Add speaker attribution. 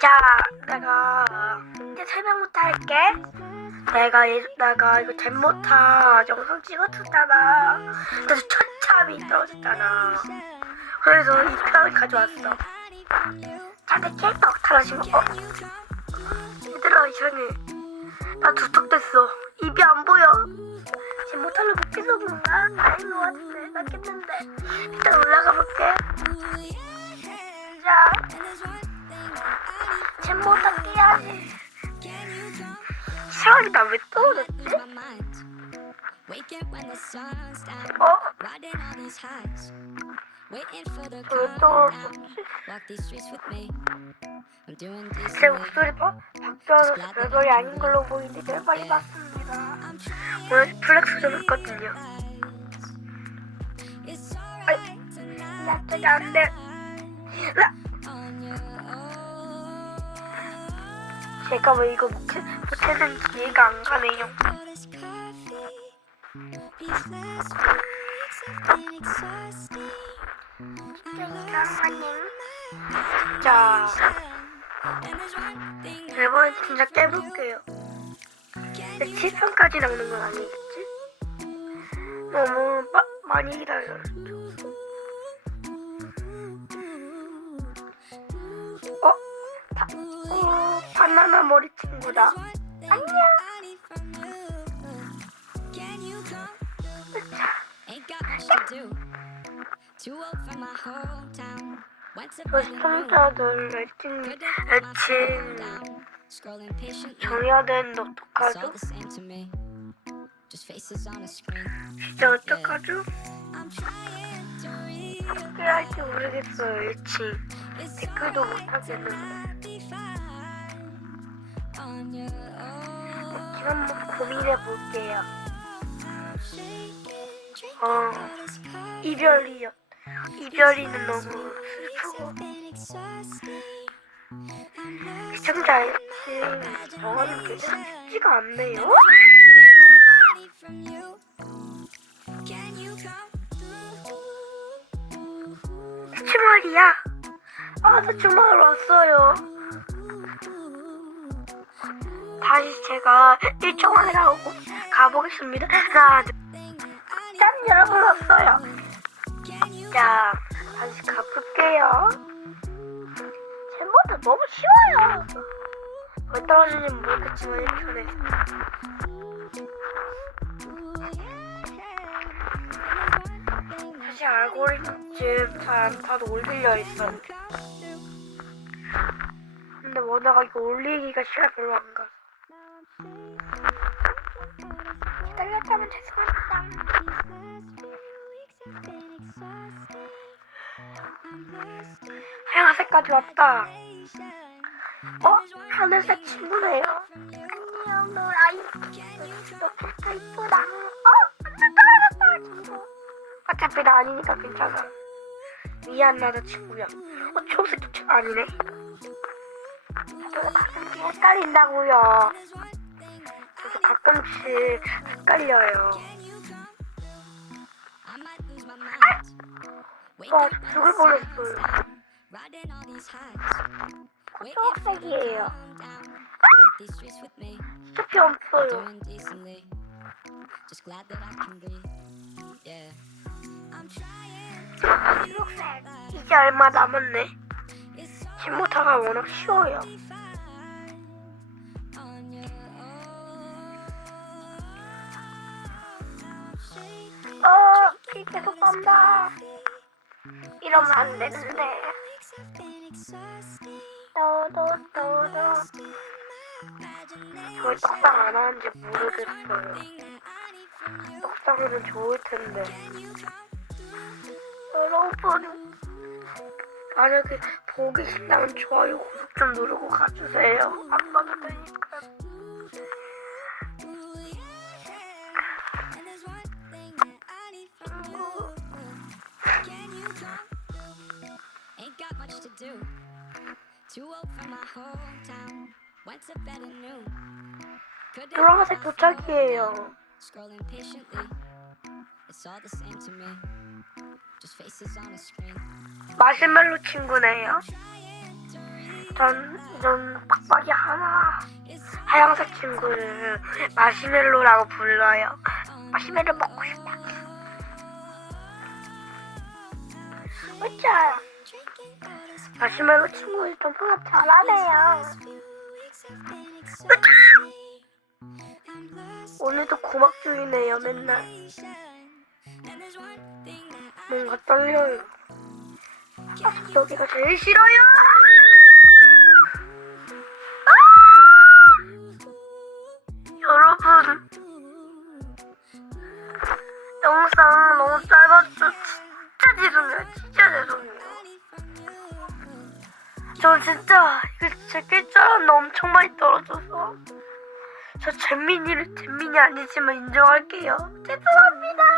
Speaker 1: 자, 내가 이제 설명부터 할게. 내가 예, 내가 이거 잼모타 영상 찍었었잖아. 그래서 첫참이 떨어졌잖아. 그래서 이 편을 가져왔어. 자, 내 캐릭터 달라진 거. 어? 얘들아 이상해. 나 두턱됐어. 입이 안 보여. 잼모타를 못 깨서 그런가? 아닌 것 같은데. 나 깼는데. 일단 올라가 볼게. 자, 잼모타 깨야지. 이상하게 나왜 떨어졌지? 어? 왜 떨어졌지? 제 목소리 바, 바뀌어서 별거리 아닌 걸로 보이는데 제일 빨리 봤습니다. 오늘 플렉스 좀 했거든요. 아이, 나 저기 안 돼. 나, 제가 왜 이거 못해, 못했는지 이해가 안 가네요. 잠깐만요. 자, 이번 진짜 깨볼게요. 7편까지 나오는 건 아니겠지? 너무 마, 많이 기다렸죠. 바, 어, 바나나 머리 친구다. 안녕. 저 시청자들 애칭, 애칭 정해야 되는데 어떡하죠? 진짜 어떡하죠? 어떻게 할지 모르겠어요, 애칭. 댓글도 못 하겠는데. 지금 한번 고민해 볼게요. 어, 이별이요. 이별이는 너무 슬프고. 시청자 애칭 정하는 게 쉽지가 않네요. 주말이야. 아, 나 주말 왔어요. 다시 제가 1초 안에 나오고 가보겠습니다. 하나, 둘, 짠! 여러분 왔어요. 자, 다시 가볼게요. 잼모드 너무 쉬워요. 왜 떨어지는지 모르겠지만 1편에. 사실 알고리즘 잘 다도 올리려 있어. 근데 워낙 이거 올리기가 시간 별로 안 가. 기다렸다면 죄송합니다. 하얀색까지 왔다. 어? 하늘색 친구네요. 안녕, 노라이. 너 진짜 이쁘다. 어? 완전 떨어졌다, 친구. 어차피 나 아니니까 괜찮아. 미안 나도 친구야. 어 초록색 도 아니네. 가끔씩 헷갈린다고요. 저도 가끔씩 헷갈려요. 아! 와 죽을 뻔했어요. 어, 초록색이에요. 아! 숲이 없어요. 이제 얼마 남았네. 지금부터가 워낙 쉬워요. 어, 길 계속 간다. 이러면 안 되는데. 너너너너 저희 떡상 안 하는지 모르겠어요. 떡상은 좋을 텐데. 여러분, 만약에 보기 싫다면 좋아요, 구독 좀 누르고 가주세요. 안 봐도 되니까. 노란색 도착이에요.
Speaker 2: Scrolling patiently. It's all the same to me.
Speaker 1: 마시멜로 친구네요. 전 이런 빡빡이 하나 하얀색 친구를 마시멜로라고 불러요. 마시멜로 먹고 싶다. 어짜 마시멜로 친구들 좀 통합 잘하네요. 오늘도 고막 중이네요 맨날. 뭔가 떨려요. 아, 여기가 제일 싫어요. 여러분. 영상 너무 짧았죠 진짜 죄송해요. 진짜 죄송해요. 저 진짜 이거 제낄 줄 알았는데 엄청 많이 떨어져서. 저 잼민이를 잼민이 아니지만 인정할게요. 죄송합니다